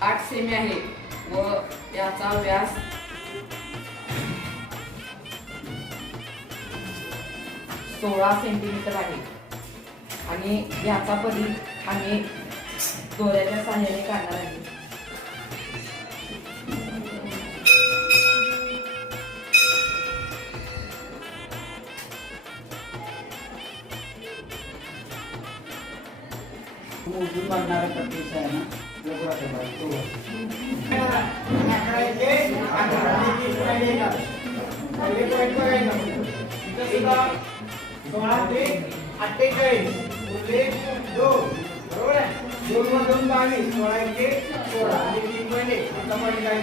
आठ सेमी आहे. व याचा व्यास सोळा सेंटीमीटर आहे. आणि याचा परी आम्ही दोऱ्याच्या साह्याने काढणार आहे. मोजून मारणारा प्रत्यक्ष आहे ना? वेगळा ठेवायचा, सोळा ते अठ्ठेचाळीस उरले दोन बरोबर आहे दोन मधून बावीस सोळा एके सोळा आणि तीन महिने एका काय